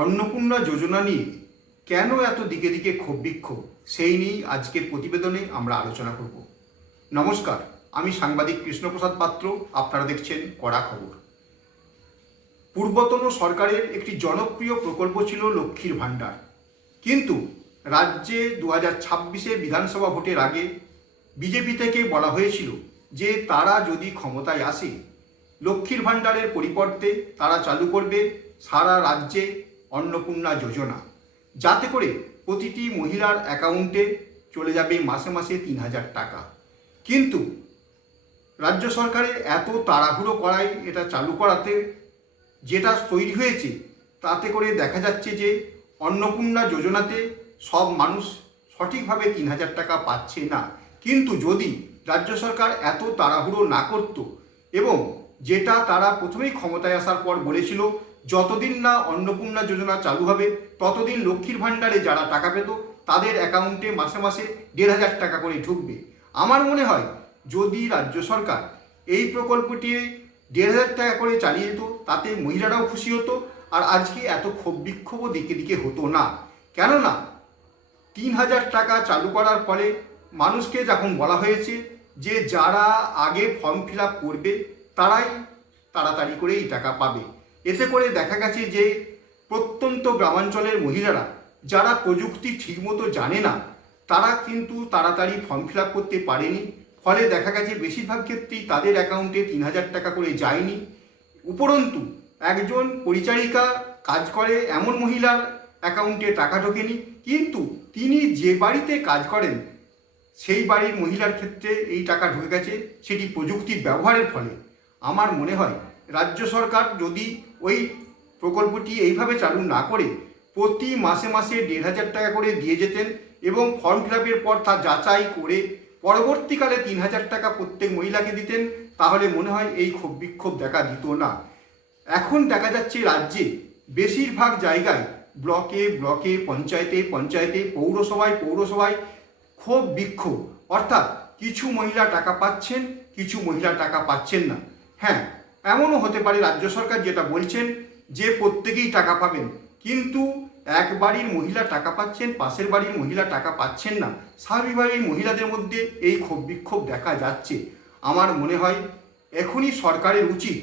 অন্নপূর্ণা যোজনা নিয়ে কেন এত দিকে দিকে ক্ষোভ বিক্ষোভ সেই নিয়েই আজকের প্রতিবেদনে আমরা আলোচনা করব। নমস্কার, আমি সাংবাদিক কৃষ্ণপ্রসাদ পাত্র। আপনারা দেখছেন কড়া খবর। পূর্বতন সরকারের একটি জনপ্রিয় প্রকল্প ছিল লক্ষ্মীর ভাণ্ডার, কিন্তু রাজ্যে 2026 বিধানসভা ভোটের আগে বিজেপি থেকে বলা হয়েছিল যে তারা যদি ক্ষমতায় আসে লক্ষ্মীর ভাণ্ডারের পরিবর্তে তারা চালু করবে সারা রাজ্যে অন্নপূর্ণা যোজনা, যাতে করে প্রতিটি মহিলার অ্যাকাউন্টে চলে যাবে মাসে মাসে 3,000 টাকা। কিন্তু রাজ্য সরকারের এত তাড়াহুড়ো করায় এটা চালু করাতে যেটা তৈরি হয়েছে, তাতে করে দেখা যাচ্ছে যে অন্নপূর্ণা যোজনাতে সব মানুষ সঠিকভাবে 3,000 টাকা পাচ্ছে না। কিন্তু যদি রাজ্য সরকার এত তাড়াহুড়ো না করত এবং যেটা তারা প্রথমেই ক্ষমতায় আসার পর বলেছিল, যতদিন না অন্নপূর্ণা যোজনা চালু হবে ততদিন লক্ষ্মীর ভাণ্ডারে যারা টাকা পেত তাদের অ্যাকাউন্টে মাসে মাসে 1,500 টাকা করে ঢুকবে। আমার মনে হয় যদি রাজ্য সরকার এই প্রকল্পটি 1,500 টাকা করে চালিয়ে যেত, তাতে মহিলারাও খুশি হতো আর আজকে এত ক্ষোভ বিক্ষোভও দিকে দিকে হতো না। কেননা 3,000 টাকা চালু করার ফলে মানুষকে যখন বলা হয়েছে যে যারা আগে ফর্ম ফিল আপ করবে তারাই তাড়াতাড়ি করে এই টাকা পাবে, এতে করে দেখা গেছে যে প্রত্যন্ত গ্রামাঞ্চলের মহিলারা যারা প্রযুক্তি ঠিকমতো জানে না তারা কিন্তু তাড়াতাড়ি ফর্ম ফিল আপ করতে পারেনি। ফলে দেখা গেছে বেশিরভাগ ক্ষেত্রেই তাদের অ্যাকাউন্টে 3,000 টাকা করে যায়নি। উপরন্তু একজন পরিচারিকা কাজ করে এমন মহিলার অ্যাকাউন্টে টাকা ঢোকেনি, কিন্তু তিনি যে বাড়িতে কাজ করেন সেই বাড়ির মহিলার ক্ষেত্রে এই টাকা ঢুকে গেছে, সেটি প্রযুক্তির ব্যবহারের ফলে। আমার মনে হয় রাজ্য সরকার যদি ওই প্রকল্পটি এইভাবে চালু না করে প্রতি মাসে মাসে 1,500 টাকা করে দিয়ে যেতেন এবং ফর্ম ফিল আপের পর তা যাচাই করে পরবর্তীকালে 3,000 টাকা প্রত্যেক মহিলাকে দিতেন, তাহলে মনে হয় এই ক্ষোভ বিক্ষোভ দেখা দিত না। এখন দেখা যাচ্ছে রাজ্যে বেশিরভাগ জায়গায় ব্লকে ব্লকে, পঞ্চায়েতে পঞ্চায়েতে, পৌরসভায় ক্ষোভ বিক্ষোভ, অর্থাৎ কিছু মহিলা টাকা পাচ্ছেন, কিছু মহিলা টাকা পাচ্ছেন না। হ্যাঁ, এমনও হতে পারে রাজ্য সরকার যেটা বলছেন যে প্রত্যেকেই টাকা পাবেন, কিন্তু এক বাড়ির মহিলা টাকা পাচ্ছেন, পাশের বাড়ির মহিলা টাকা পাচ্ছেন না। স্বাভাবিকভাবেই মহিলাদের মধ্যে এই ক্ষোভ বিক্ষোভ দেখা যাচ্ছে। আমার মনে হয় এখনই সরকারের উচিত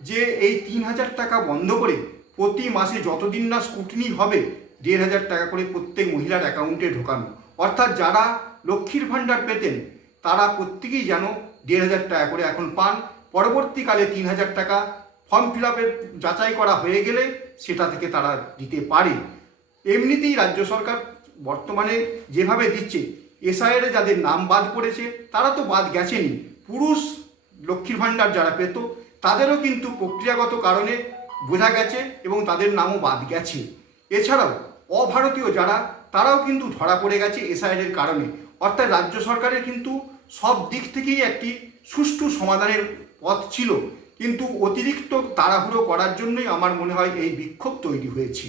যে এই 3,000 টাকা বন্ধ করে প্রতি মাসে যতদিন না স্কুটনি হবে 1,500 টাকা করে প্রত্যেক মহিলার অ্যাকাউন্টে ঢোকানো। অর্থাৎ যারা লক্ষ্মীর ভাণ্ডার পেতেন তারা প্রত্যেকেই যেন 1,500 টাকা করে এখন পান। পরবর্তীকালে 3,000 টাকা ফর্ম ফিল আপের যাচাই করা হয়ে গেলে সেটা থেকে তারা দিতে পারে। এমনিতেই রাজ্য সরকার বর্তমানে যেভাবে দিচ্ছে, এসআইআরে যাদের নাম বাদ পড়েছে তারা তো বাদ গেছেনই, পুরুষ লক্ষ্মীর ভাণ্ডার যারা পেত তাদেরও কিন্তু প্রক্রিয়াগত কারণে বোঝা গেছে এবং তাদের নামও বাদ গেছে। এছাড়াও অভারতীয় যারা, তারাও কিন্তু ধরা পড়ে গেছে এসআইআরের কারণে। অর্থাৎ রাজ্য সরকারের কিন্তু সব দিক থেকেই একটি সুষ্ঠু সমাধানের পথ ছিল, কিন্তু অতিরিক্ত তাড়াহুড়ো করার জন্যই আমার মনে হয় এই বিক্ষোভ তৈরি হয়েছে।